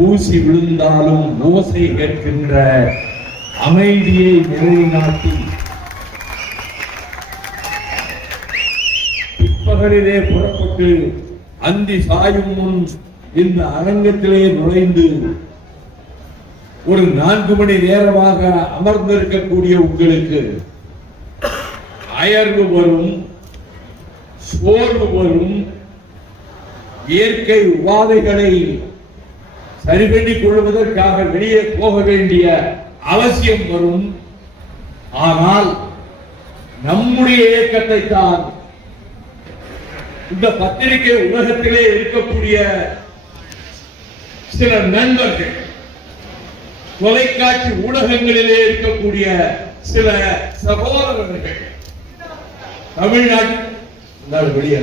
ஊசி விழுந்தாலும் ஓசை கேட்கின்ற அமைதியை நிலைநாட்டி பிற்பகலிலே புறப்பட்டு அந்தி சாயும் முன் இந்த அரங்கத்திலே நுழைந்து ஒரு 4 மணி நேரமாக அமர்ந்திருக்கக்கூடிய உங்களுக்கு அயர்வு வரும், சோர்வு வரும், இயற்கை உபாதைகளை சரி பண்ணிக் கொள்வதற்காக வெளியே போக வேண்டிய அவசியம் வரும். ஆனால் நம்முடைய இயக்கத்தை தான் இந்த பத்திரிகை உலகத்திலே இருக்கக்கூடிய சில நண்பர்கள், தொலைக்காட்சி ஊடகங்களிலே இருக்கக்கூடிய சில சகோதரர்கள் தமிழ்நாட்டில் வெளியே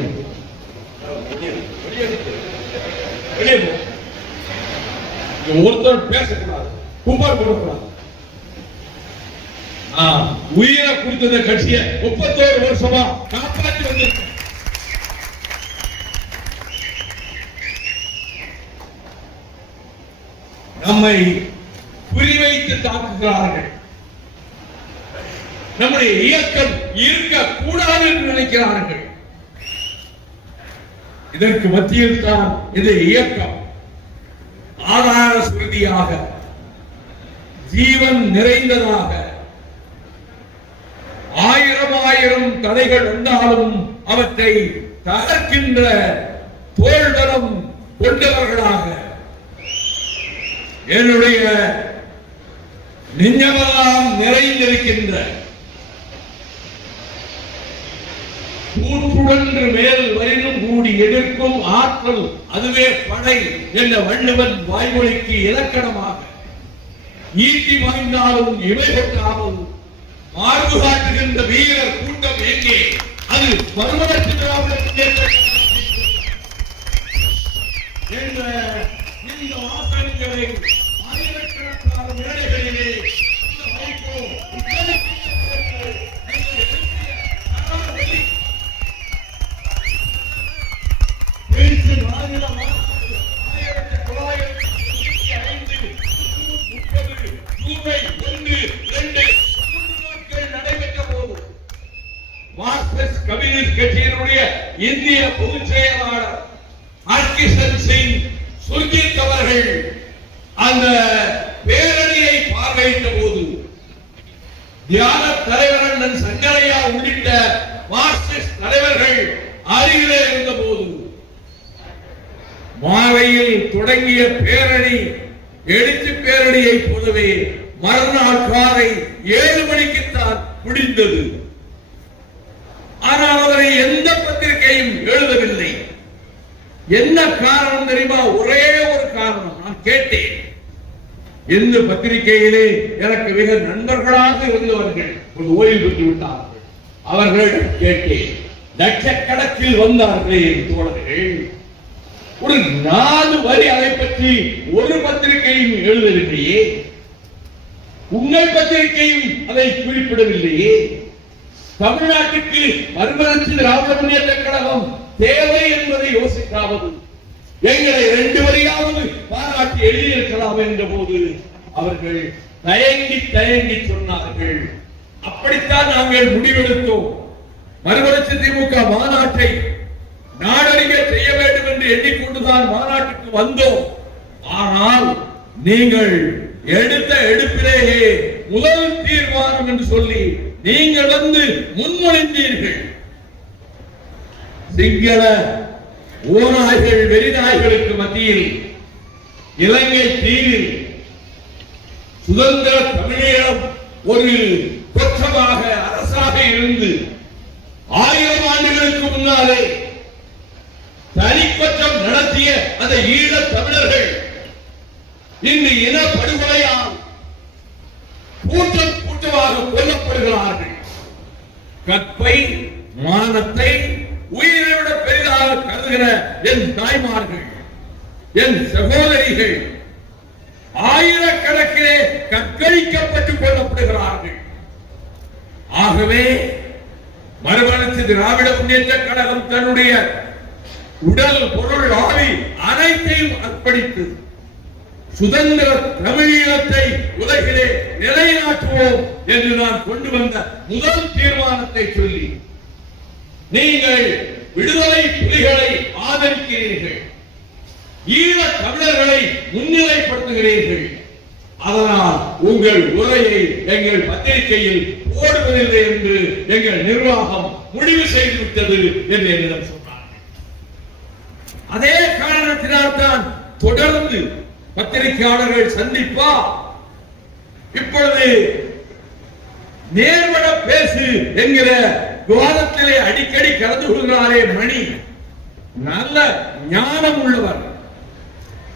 ஒருத்தர் பேசக்கூடாது, கும்பல் கொடுக்கூடாது. உயிரை கொடுத்த கட்சியை 31 வருஷமா காப்பாற்றி வந்திருக்க நம்மை குறிவைத்து தாக்குகிறார்கள். நம்முடைய இயக்கம் இருக்கக்கூடாது என்று நினைக்கிறார்கள். இதற்கு மத்தியில் தான் இந்த இயக்கம் ஆதார சுருதியாக, ஜீவன் நிறைந்ததாக, ஆயிரம் தடைகள் வந்தாலும் அவற்றை தகர்க்கின்ற தோள்பலம் கொண்டவர்களாக என்னுடைய நெஞ்சமெல்லாம் நிறைந்திருக்கின்ற கூற்றுடன்று மேல் வரினும் கூடி எதிர்க்கும் ஆற்றல் அதுவே படை என்ற வள்ளுவன் வாய்மொழிக்கு இலக்கணமாக ஈட்டி வாய்ந்தாலும் இவை கொட்டாமல் மார்பு காட்டுகின்ற வீரர் கூட்டம் எங்கே? அது மறுமலர்ச்சி என்ற இந்த வாசகங்களை ஆயிரக்கணக்கான மேடைகளிலே கம்யூனிஸ்ட் கட்சியினுடைய இந்திய பொதுச் செயலாளர் ஹர்கிஷன் சிங் சுர்ஜித் அவர்கள் அந்த பேரணியை பார்வையிட்ட போது தியான தலைவர் அண்ணன் சங்கரையா உள்ளிட்ட மார்க்சிஸ்ட் தலைவர்கள் அருகிலே இருந்த போது மாலையில் தொடங்கிய பேரணி எழுச்சி பேரணியை போலவே மறுநாள் காலை 7 மணிக்குத்தான் முடிந்தது. ஆனால் அதனை எந்த பத்திரிகையும் எழுதவில்லை. என்ன காரணம் தெரியுமா? ஒரே ஒரு காரணம். நான் கேட்டேன், எந்த பத்திரிகையிலே எனக்கு மிக நண்பர்களாக இருந்தவர்கள் ஓய்வு பெற்று விட்டார்கள். அவர்களிடம் கேட்டேன், லட்சக்கணக்கில் வந்தார்களே தோழர்கள், ஒரு 4 வரி அதை பற்றி ஒரு பத்திரிகையும் எழுதவில்லையே, உங்கள் பத்திரிகையும் அதை குறிப்பிடவில்லையே, தமிழ்நாட்டுக்கு மறுமலர்ச்சி திராவிட முன்னேற்ற கழகம் தேவை என்பதை யோசிக்காமல் எங்களை 2 வரியாவது பாராட்டி எழுதியிருக்கலாம் என்ற போது அவர்கள் தயங்கி சொன்னார்கள். அப்படித்தான் நாங்கள் முடிவெடுத்தோம். மறுமலர்ச்சி திமுக மாநாட்டை நாடறிய செய்ய வேண்டும் என்று எண்ணிக்கொண்டுதான் மாநாட்டுக்கு வந்தோம். ஆனால் நீங்கள் எடுத்த எடுப்பிலேயே முதல் தீர்மானம் என்று சொல்லி நீங்கள் வந்து முன்மொழிந்தீர்கள். சிங்கள ஓநாய்கள் வெறிநாய்களுக்கு மத்தியில் இலங்கை தீவில் சுதந்திர தமிழீழம் ஒரு கொற்றமாக அரசாக இருந்து 1000 ஆண்டுகளுக்கு முன்னாலே தனிப்பற்றம் நடத்திய அந்த ஈழ தமிழர்கள் இன்று இன படுகொலையால் கூட்டமாக கொல்லப்படுகிறார்கள். கற்பை மானத்தை உயிரை விட பெரிதாக கருதுகிற என் தாய்மார்கள் என் சகோதரிகள் ஆயிரக்கணக்கிலே கற்கழிக்கப்பட்டுக் கொள்ளப்படுகிறார்கள். ஆகவே மறுமலர்ச்சி திராவிட முன்னேற்ற கழகம் தன்னுடைய உடல் பொருள் ஆவி அனைத்தையும் அர்ப்பணித்து சுதந்திர தமிழீழத்தை உலகிலே நிலைநாட்டுவோம் என்று நான் கொண்டு வந்த முதல் தீர்மானத்தை சொல்லி நீங்கள் விடுதலை புலிகளை ஆதரிக்கிறீர்கள், ஈழ தமிழர்களை முன்னிலைப்படுத்துகிறீர்கள். அதனால் உங்கள் உரையை எங்கள் பத்திரிகையில் போடுவதில்லை என்று எங்கள் நிர்வாகம் முடிவு செய்துவிட்டது என்று என்னிடம் சொன்னார்கள். அதே காரணத்தினால் தான் தொடர்ந்து பத்திரிகையாளர்கள் சந்திப்பா இப்பொழுது நேர்வட பேசு என்கிற விவாதத்திலே அடிக்கடி கலந்து கொள்கிறாரே மணி. நல்ல ஞானம் உள்ளவர்,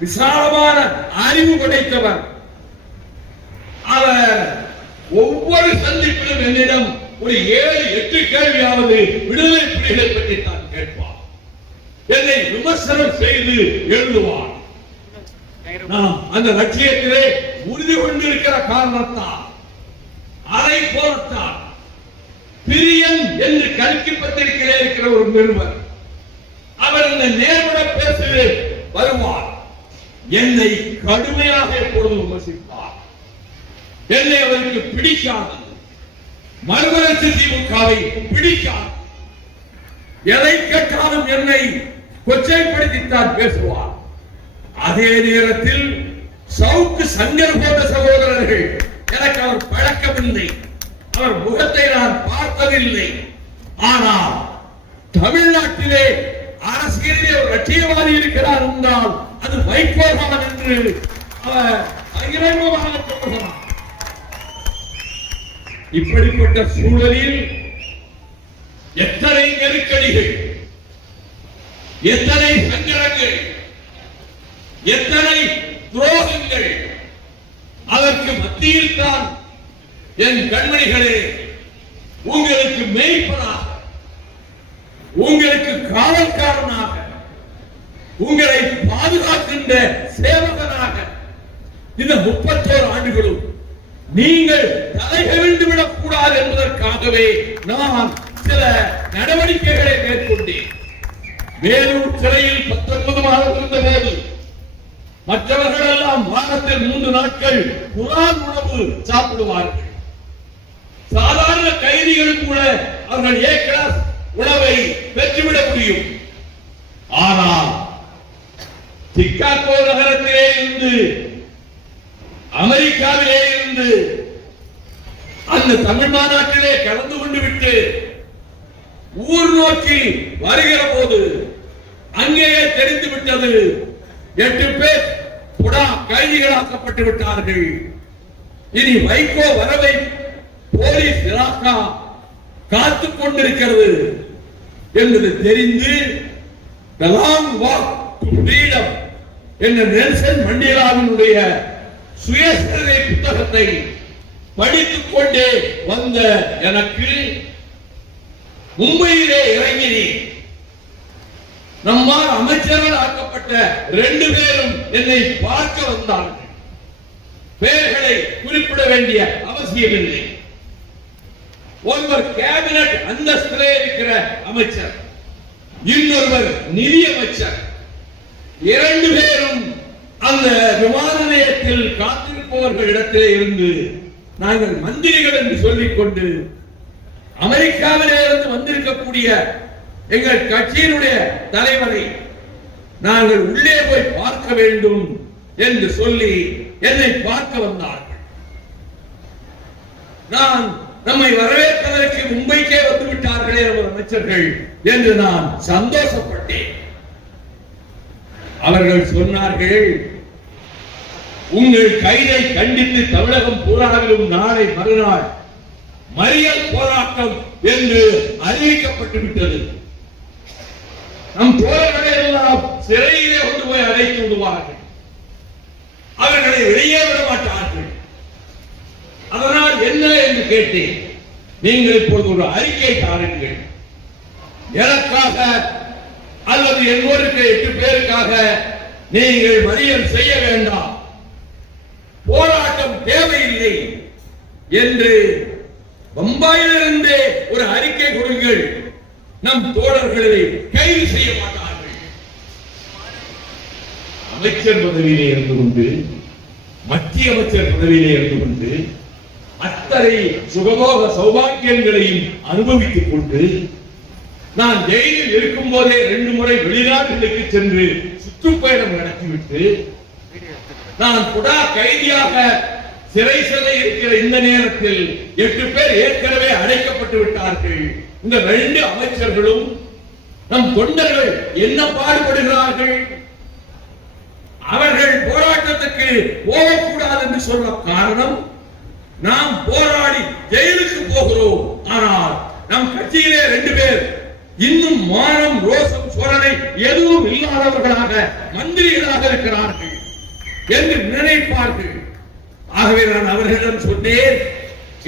விசாலமான அறிவு படைத்தவர். அவர் ஒவ்வொரு சந்திப்பிலும் என்னிடம் ஒரு 7-8 கேள்வியாவது விடுதலை புலிகளை பற்றி தான் கேட்பார். என்னை விமர்சனம் செய்து எழுதுவார். நாம் அந்த லட்சியத்திலே உறுதி கொண்டிருக்கிற காரணத்தால் அதை போலத்தான் பிரியன் என்று கல்கி பத்திரிகையிலே இருக்கிற ஒரு நிருபர் அவர் இந்த நேர்முறை பேசவே வருவார். என்னை கடுமையாக எப்பொழுது விமர்சிப்பார். என்னை அவருக்கு பிடிக்காது, மறுமலர்ச்சி திமுகவை பிடிக்காது. எதை கேட்டாலும் என்னை கொச்சைப்படுத்தித்தான் பேசுவார். அதே நேரத்தில் சவுக்கு சங்கர் போன்ற சகோதரர்கள் எனக்கு அவர் பழக்கமில்லை, அவர் முகத்தை நான் பார்த்ததில்லை. ஆனால் தமிழ்நாட்டிலே அரசியலிலே ஒரு லட்சியவாதி இருக்கிறார் என்றால் அது வைகோதான் என்று அவர் பகிரங்கமாக சொல்கிறார். இப்படிப்பட்ட சூழலில் எத்தனை நெருக்கடிகள், எத்தனை சங்கடங்கள், எத்தனை துரோகங்கள், அதற்கு மத்தியில் தான் என் கண்மணிகளே உங்களுக்கு மேய்ப்பனாக, உங்களுக்கு காவல்காரனாக, உங்களை பாதுகாக்கின்ற சேவகனாக இந்த 31 ஆண்டுகளும் நீங்கள் தலைகவிழ்ந்து விடக் கூடாது என்பதற்காகவே நான் சில நடவடிக்கைகளை மேற்கொண்டேன். வேலூர் சிறையில் 19 மாதம் இருந்தபோது மற்றவர்கள் எல்லாம் வாரத்தில் 3 நாட்கள் குரான் உணவு சாப்பிடுவார்கள். சாதாரண கைதிகள் கூட அவர்கள் ஏ கிளாஸ் உணவை பெற்றுவிட முடியும். ஆனால் சிக்காகோ நகரத்திலே இருந்து, அமெரிக்காவிலே இருந்து அந்த தமிழ் மாநாட்டிலே கலந்து கொண்டு விட்டு ஊர் நோக்கி வருகிற போது அங்கேயே தெரிந்து விட்டது 8 பேர் புடா கைதிகளாக்கப்பட்டு விட்டார்கள். இனி வைகோ வரவை போலீஸ் இலாக்கா காத்துக் கொண்டிருக்கிறது என்பது தெரிந்து The Long Walk to Freedom என்ற நெல்சன் மண்டேலாவினுடைய சுயசரிதை புத்தகத்தை படித்துக் கொண்டே வந்த எனக்கு மும்பையிலே இறங்கினேன். நம்மால் அமைச்சர்கள் ஆக்கப்பட்ட 2 பேரும் என்னை பார்க்க வந்தார்கள். பெயர்களை குறிப்பிட வேண்டிய அவசியமில்லை. ஒருவர் கேபினட் அந்தஸ்திலே இருக்கிற அமைச்சர், இன்னொருவர் நிதி அமைச்சர். 2 பேரும் அந்த விமான நிலையத்தில் காத்திருப்பவர்கள் இடத்திலே இருந்து நாங்கள் மந்திரிகள் என்று சொல்லிக் கொண்டு அமெரிக்காவிலே இருந்து வந்திருக்கக்கூடிய எங்கள் கட்சியினுடைய தலைவரை நாங்கள் உள்ளே போய் பார்க்க வேண்டும் என்று சொல்லி என்னை பார்க்க வந்தார்கள். நான் நம்மை வரவேற்பதற்கு மும்பைக்கே வந்து விட்டார்களே அமைச்சர்கள் என்று நான் சந்தோஷப்பட்டேன். அவர்கள் சொன்னார்கள், உங்கள் கைதை கண்டித்து தமிழகம் பூராவிலும் நாளை மறுநாள் மறியல் போராட்டம் என்று அறிவிக்கப்பட்டு விட்டது. நம் தோழர்களை எல்லாம் சிறையிலே கொண்டு போய் அடைத்து விடுவார்கள், அவர்களை வெளியே விட மாட்டார்கள். அதனால் என்ன என்று கேட்டேன். நீங்கள் இப்போது ஒரு அறிக்கை தாருங்கள், எனக்காக அல்லது என்னோருக்கு 8 பேருக்காக நீங்கள் மறியல் செய்ய வேண்டாம், போராட்டம் தேவையில்லை என்று பம்பாயிலிருந்தே ஒரு அறிக்கை கொடுங்கள், நம் தோழர்களை கைது செய்ய மாட்டார்கள். அமைச்சர் பதவியிலே இருந்து கொண்டு, மத்திய அமைச்சர் பதவியிலே இருந்து கொண்டு அத்தனை சுகபோக சௌபாக்கியங்களையும் அனுபவித்துக் கொண்டு நான் ஜெயிலில் இருக்கும் போதே 2 முறை வெளிநாடுகளுக்கு சென்று சுற்றுப்பயணம் நடத்திவிட்டு நான் குடா கைதியாக சிறை செல்ல இருக்கிற இந்த நேரத்தில் 8 பேர் ஏற்கனவே அடைக்கப்பட்டு விட்டார்கள். இந்த 2 அமைச்சர்களும் நம் தொண்டர்கள் என்ன பாடுபடுகிறார்கள்? அவர்கள் போராட்டத்துக்கு போகக்கூடாது என்று சொல்ல காரணம், நாம் போராடி ஜெயிலுக்கு போகிறோம், ஆனால் நம் கட்சியிலே 2 பேர் இன்னும் மானம் ரோசம் சோழனை எதுவும் இல்லாதவர்களாக மந்திரிகளாக இருக்கிறார்கள் என்று நினைப்பார்கள். ஆகவே நான் அவர்களிடம் சொன்னேன்,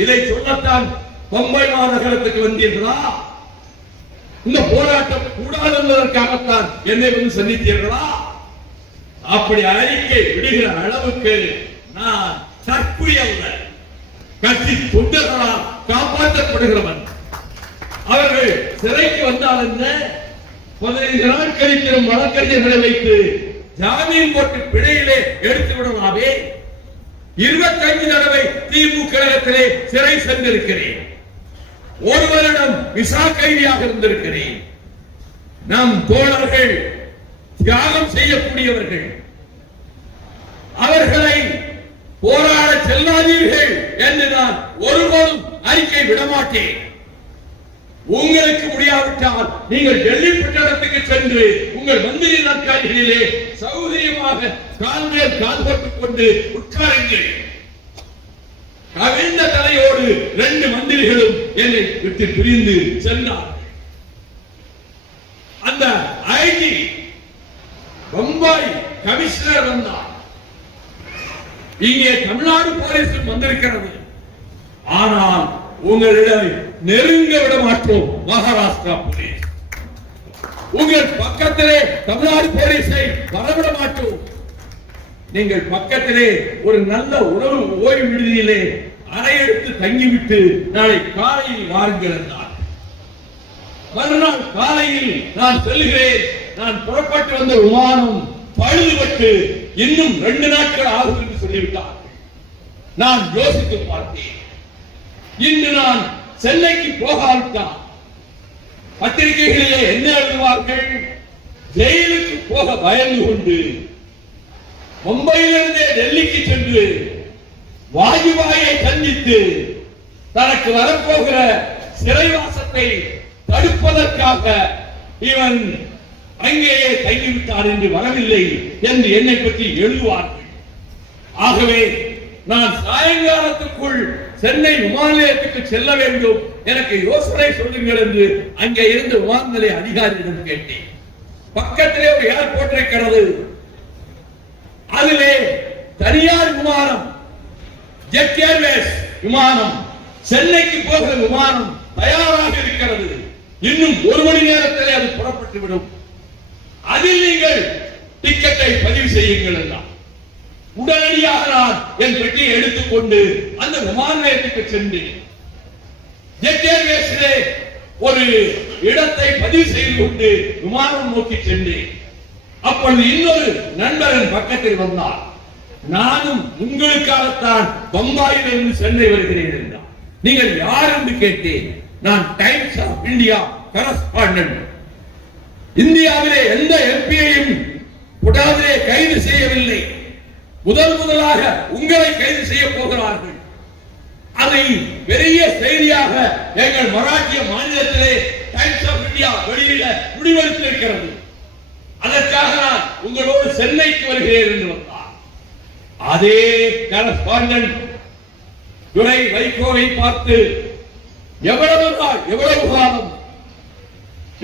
இதை சொல்லத்தான் பம்பை மாநகரத்துக்கு வந்தீர்களா? இந்த போராட்டம் கூடாது என்பதற்காகத்தான் என்னை வந்து சந்தித்தீர்களா? அப்படி அறிக்கை விடுகிற அளவுக்கு நான் தற்குறி அல்ல, கட்சி தொண்டர்களால் காப்பாற்றப்படுகிறவன். அவர்கள் சிறைக்கு வந்தால் என்ன, 15 நாள் கழித்திடும் வழக்கறிஞர்களை வைத்து ஜாமீன் போட்டு பிணையிலே எடுத்து விடலாமே. 25 தடவை திமுக கழகத்திலே சிறை சென்றிருக்கிறேன், 1 வருடம் விசா கைதியாக இருந்திருக்கிறேன். நம் தோழர்கள் தியாகம் செய்யக்கூடியவர்கள், அவர்களை போராட செல்லாதீர்கள் என்று நான் ஒருபோதும் அறிக்கை விடமாட்டேன். உங்களுக்கு முடியாவிட்டால் நீங்கள் டெல்லி பட்டணத்துக்கு சென்று உங்கள் மந்திரி நாற்காலிகளிலே சௌகரியமாக கால்மேல் கால் போட்டுக் கொண்டு உட்காருங்கள். கவிழ்ந்த தலையோடு 2 மந்திரிகளும் என்னை விட்டு பிரிந்து சென்றார்கள். அந்த ஐடி பம்பாய் கமிஷனர் வந்தார். இங்கே தமிழ்நாடு போலீஸ் வந்திருக்கிறது, ஆனால் உங்களிடம் நெருங்க விட மாட்டோம். மகாராஷ்டிரா போலீஸ் உங்கள் பக்கத்திலே தமிழ்நாடு போலீஸை வரவிட மாட்டோம். நீங்கள் பக்கத்திலே ஒரு நல்ல உணவு ஓய்வு விடுதியிலே அறையெடுத்து தங்கிவிட்டு நாளை காலையில் வாருங்கள் என்றார். மறுநாள் காலையில் நான் செல்கிறேன். நான் புறப்பட்டு வந்த விமானம் பழுதுபட்டு இன்னும் 2 நாட்கள் ஆகும் என்று சொல்லிவிட்டார். நான் யோசித்து பார்த்தேன், இன்று நான் சென்னைக்கு போகாவிட்டால் பத்திரிகைகளிலே என்ன எழுதுவார்கள்? ஜெயிலுக்கு போக பயந்து கொண்டு மும்பையிலிருந்தே டெல்லிக்கு சென்று வாஜ்பாயை சந்தித்து தனக்கு வரப்போகிற சிறைவாசத்தை தடுப்பதற்காக இவன் அங்கேயே தங்கிவிட்டார் என்று வரவில்லை என்று என்னை பற்றி எழுதுவார்கள். ஆகவே நான் சாயங்காலத்துக்குள் சென்னை விமான நிலையத்துக்கு செல்ல வேண்டும், எனக்கு யோசனை சொல்லுங்கள் என்று அங்கே இருந்து விமான நிலைய அதிகாரியிடம் கேட்டேன். பக்கத்திலே ஒரு ஏர்போர்ட் இருக்கிறது, அதிலே தனியார் விமானம் ஜெட் ஏர்வேஸ் விமானம் சென்னைக்கு போகிற விமானம் தயாராக இருக்கிறது, இன்னும் 1 மணி நேரத்திலே அது புறப்பட்டு விடும், அதில் நீங்கள் டிக்கெட்டை பதிவு செய்யுங்கள் என்றார். உடனடியாக நான் என் பெட்டியை எடுத்துக்கொண்டு அந்த விமான நிலையத்துக்கு சென்றேன். ஜெட் ஏர்வேஸிலே ஒரு இடத்தை பதிவு செய்து கொண்டு விமானம் நோக்கி சென்றேன். அப்பொழுது இன்னொரு நண்பரின் பக்கத்தில் வந்தார். நானும் உங்களுக்காகத்தான் பம்பாயிலிருந்து சென்னை வருகிறேன் என்றார். நீங்கள் யார் என்று கேட்டேன். நான் டைம்ஸ் ஆஃப் இந்தியா கரஸ்பாண்டன்ட். இந்தியாவிலே எந்த எம்பியையும் குடாவிலே கைது செய்யவில்லை, முதலாக உங்களை கைது செய்ய போகிறார்கள். அதை பெரிய செய்தியாக எங்கள் மராட்டிய மாநிலத்திலே டைம்ஸ் ஆஃப் இந்தியா வெளியிட முடிவெடுத்திருக்கிறது. அதற்காக நான் உங்களோடு சென்னைக்கு வருகிறேன் என்று வந்தார். அதே கரஸ்பாண்டன்ட் துரை வைகோவை பார்த்து, எவ்வளவு காலம்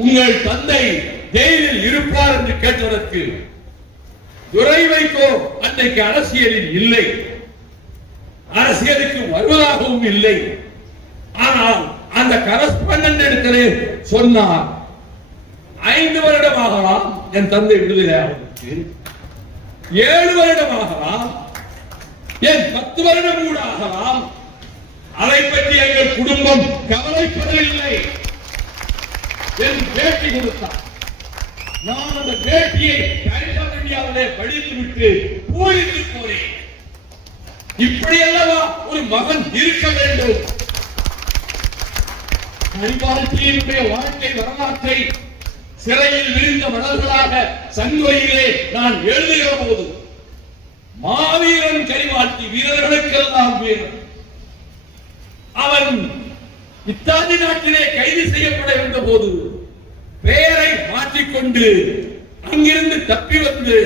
உங்கள் தந்தை ஜெயிலில் இருப்பார் என்று கேட்டதற்கு துரை வைகோ அன்றைக்கு அரசியலில் இல்லை, அரசியலுக்கு வருவதாகவும் இல்லை. ஆனால் அந்த கரஸ்பாண்டன்ட் இடத்திலே சொன்னார், 5 வருடமாகலாம் என் தந்தை விடுதலை ஆவதற்கு, 7 வருடம் ஆகலாம், ஏன் 10 வருடம் கூட ஆகலாம். அதை பற்றி எங்கள் குடும்பம் கவலைப்படவில்லை என்று பேட்டி கொடுத்தார். நான் அந்த பேட்டியை டைம்ஸ் ஆஃப் இந்தியாவிலே படித்துவிட்டு பூரித்து போனேன். இப்படி அல்லவா ஒரு மகன் இருக்க வேண்டும்? கரிபால்டியினுடைய வாழ்க்கை வரலாற்றை சிறையில் விழுந்த மணல்களாக சங்கொலியிலே நான் எழுதுகிற போது மாவீரன் கரிபால்டி, வீரர்களுக்கெல்லாம் வீரன், அவன் இத்தாலி நாட்டிலே கைது செய்யப்பட இருந்த போது பெயரை மாற்றிக்கொண்டு அங்கிருந்து தப்பி வந்து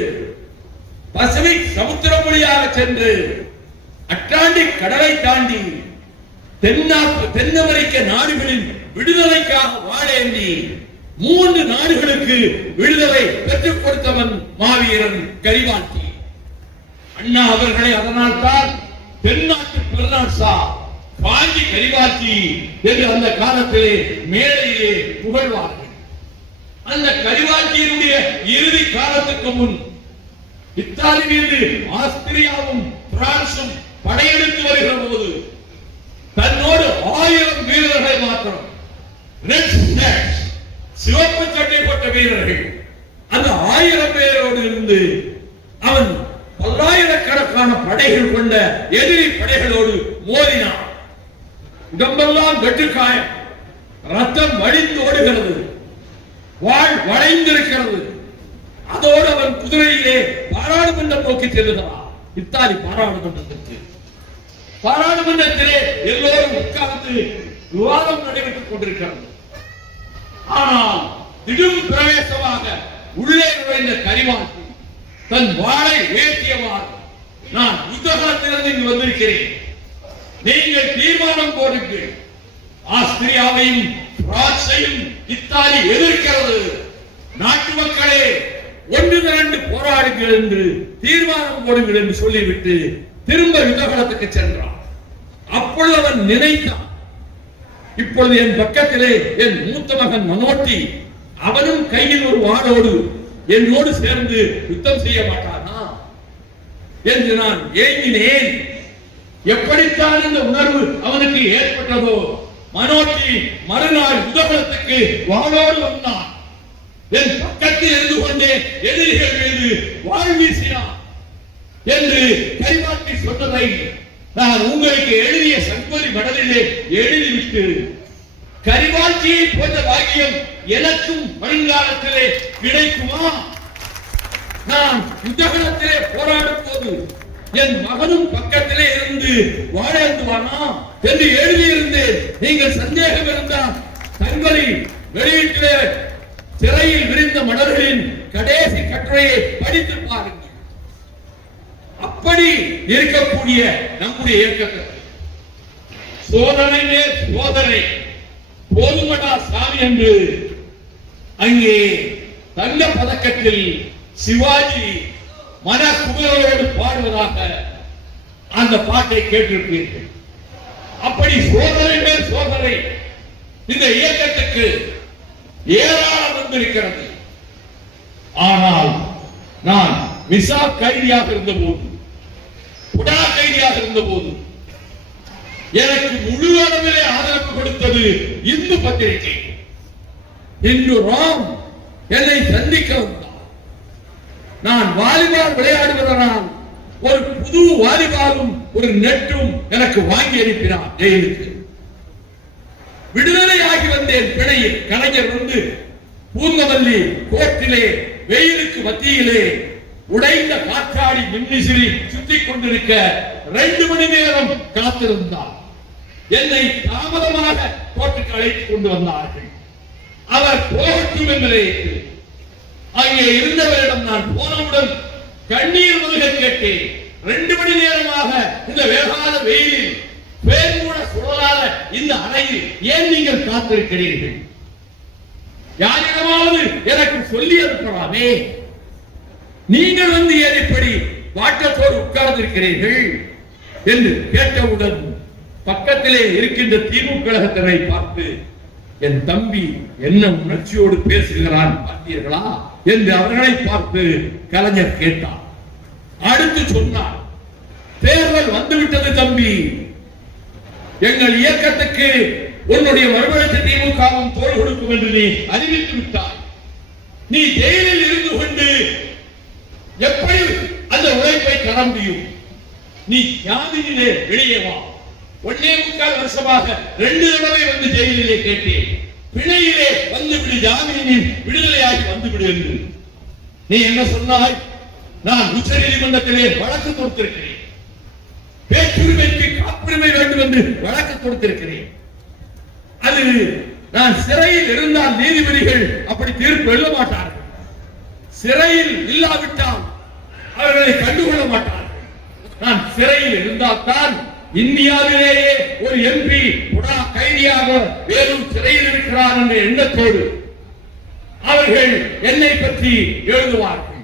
பசிபிக் சமுத்திரம் வழியாக சென்று அட்லாண்டிக் கடலை தாண்டி தென் அமெரிக்க நாடுகளின் விடுதலைக்காக வாழேந்தி 3 நாடுகளுக்கு விடுதலை பெற்றுக் கொடுத்தவன் மாவீரன் கரிபால்டி. அண்ணா அவர்களை அதனால் தான் தென்னாட்டு பெருநாட்சா பாண்டி கரிபால்டி என்று அந்த காலத்திலே மேடையிலே புகழ்வார்கள். அந்த கரிபால்டியினுடைய இறுதி காலத்துக்கு முன் இத்தாலி மீது ஆஸ்திரியாவும் பிரான்சும் படையெடுத்து வருகிற போது தன்னோடு 1000 வீரர்களை மாத்திரம், சிவப்பு சட்டை போட்ட வீரர்கள், அந்த 1000 பேரோடு இருந்து அவன் பல்லாயிரக்கணக்கான படைகள் கொண்ட எதிரி படைகளோடு மோதினான். உடம்பெல்லாம் வெட்டுக்காயம், ரத்தம் வழிந்து ஓடுகிறது, வாழ் வளைந்திருக்கிறது. அதோடு அவன் குதிரையிலே பாராளுமன்றம் நோக்கி செல்லுகிறான். இத்தாலி பாராளுமன்றத்திற்கு. பாராளுமன்றத்திலே எல்லோரும் உட்கார்ந்து விவாதம் நடைபெற்றுக் கொண்டிருக்கிறது. ஆனால் திடும் பிரவேசமாக உள்ளே நுழைந்த கரிபால்டி தன் வாளை உயர்த்தியவாறு, நான் யுத்தகலத்திலிருந்து இங்கு வந்திருக்கிறேன், நீங்கள் தீர்மானம் போடுங்கள், ஆஸ்திரியாவையும் பிரான்சையும் இத்தாலி எதிர்க்கிறது, நாட்டு மக்களே ஒன்று திரண்டு போராடுங்கள் என்று தீர்மானம் போடுங்கள் என்று சொல்லிவிட்டு திரும்ப யுத்தகலத்துக்கு சென்றான். அப்பொழுது அவன் நினைத்தான், இப்பொழுது என் பக்கத்திலே என் மூத்த மகன் மனோட்டி, அவனும் கையில் ஒரு வாளோடு என்னோடு சேர்ந்து யுத்தம் செய்ய மாட்டானா என்று நான் ஏங்கினேன். எப்படித்தான் இந்த உணர்வு அவனுக்கு ஏற்பட்டதோ, மனோட்டி மறுநாள் யுத்தகலத்துக்கு வாளோடு வந்தான். என் பக்கத்தில் இருந்து கொண்டே எதிரிகள் மீது வாழ் வீசினான் என்று கரிபால்டி சொன்னதை நான் உங்களுக்கு எழுதிய சங்கொலி மடலிலே எழுதிவிட்டு, கரிபால்டியை போன்ற பாக்கியம் எனக்கும் வருங்காலத்திலே கிடைக்குமா? நான் யுத்தகலத்திலே போராடும் போது என் மகனும் பக்கத்திலே இருந்து வாழேந்துவானா என்று எழுதியிருந்தேன். நீங்கள் சந்தேகம் இருந்தால் சங்கொலி வெளியீட்டிலே சிறையில் விரிந்த மணல்களின் கடைசி கட்டுரையை படித்து பாருங்கள். அப்படி இருக்கக்கூடிய நம்முடைய இயக்கத்தை சோதனை மேல் சோதனை போதுமடா சாமி என்று அங்கே தங்க பதக்கத்தில் சிவாஜி மன குமரோடு பாடுவதாக அந்த பாட்டை கேட்டிருப்பீர்கள். அப்படி சோதனை மேல் சோதனை இந்த இயக்கத்துக்கு ஏராளம் வந்திருக்கிறது. ஆனால் நான் விசா கைதியாக இருந்த போது, புடா கைதியாக இருந்த போது எனக்கு முழு அளவிலே ஆதரவு கொடுத்தது இந்து பத்திரிகை. இன்று ராம் என்னை சந்திக்க வந்தார். நான் வாலிபால் விளையாடுவதனால் ஒரு புது வாலிபாலும் ஒரு நெட்டும் எனக்கு வாங்கி அனுப்பினார் ஜெயிலுக்கு. விடுதலையாகி வந்தேன் பிணையில். கலைஞர் வந்து பூங்கவல்லி கோட்டிலே வெயிலுக்கு மத்தியிலே உடைந்த காற்றாடி மின்விசிறி சுத்திக் கொண்டிருக்க 2 மணி நேரம் காத்திருந்தார். என்னை தாமதமாக கோட்டுக்கு அழைத்துக் கொண்டு வந்தார்கள். அவர் போகட்டும் என்பதை அங்கே இருந்தவரிடம் நான் போனவுடன் கண்ணீர் மல்க கேட்டேன். 2 மணி நேரமாக இந்த வேகாத வெயிலில் பேர் கூட சுழலாத இந்த அறையில் ஏன் நீங்கள் காத்திருக்கிறீர்கள்? யாரிடமாவது எனக்கு சொல்லி அனுப்பலாமே. நீங்கள் வந்து ஏன் இப்படி வாட்டத்தோடு உட்கார்ந்திருக்கிறீர்கள் என்று கேட்டவுடன் பக்கத்திலே இருக்கின்ற திமுக கழகத்தினரை பார்த்து, என் தம்பி என்ன உணர்ச்சியோடு பேசுகிறான் பார்த்தீர்களா என்று அவர்களை பார்த்து கலைஞர் கேட்டார். அடுத்து சொன்னார், தேர்தல் வந்துவிட்டது தம்பி, எங்கள் இயக்கத்துக்கு உன்னுடைய மறுமலர்ச்சி திமுகவும் தோள் கொடுக்கும் என்று நீ அறிவித்து விட்டாய். நீ ஜெயிலில் இருந்து கொண்டு எப்படி அந்த உழைப்பை தர முடியும்? நீ ஜாமீனிலே வெளியே வா. 1.25 வருஷமாக 2 தடவை வந்து ஜெயிலிலே கேட்டேன். பிணையிலே வந்து விடு, ஜாமீனில் விடுதலையாகி வந்து விடு என்று. நீ என்ன சொன்னாய்? நான் உச்ச நீதிமன்றத்திலே வழக்கு தொடுத்திருக்கிறேன், பேச்சுரிமைக்கு காப்புரிமை வேண்டும் என்று வழக்கு தொடுத்திருக்கிறேன். அது நான் சிறையில் இருந்தால் நீதிபதிகள் அப்படி தீர்ப்பு எழுத மாட்டார்கள். சிறையில் இல்லாவிட்டால் அவர்களை கண்டுகொள்ள மாட்டார்கள். நான் சிறையில் இருந்தால் தான் இந்தியாவிலேயே ஒரு எம்பி கைதியாக வேறும் சிறையில் இருக்கிறார் என்ற எண்ணத்தோடு அவர்கள் என்னை பற்றி எழுதுவார்கள்.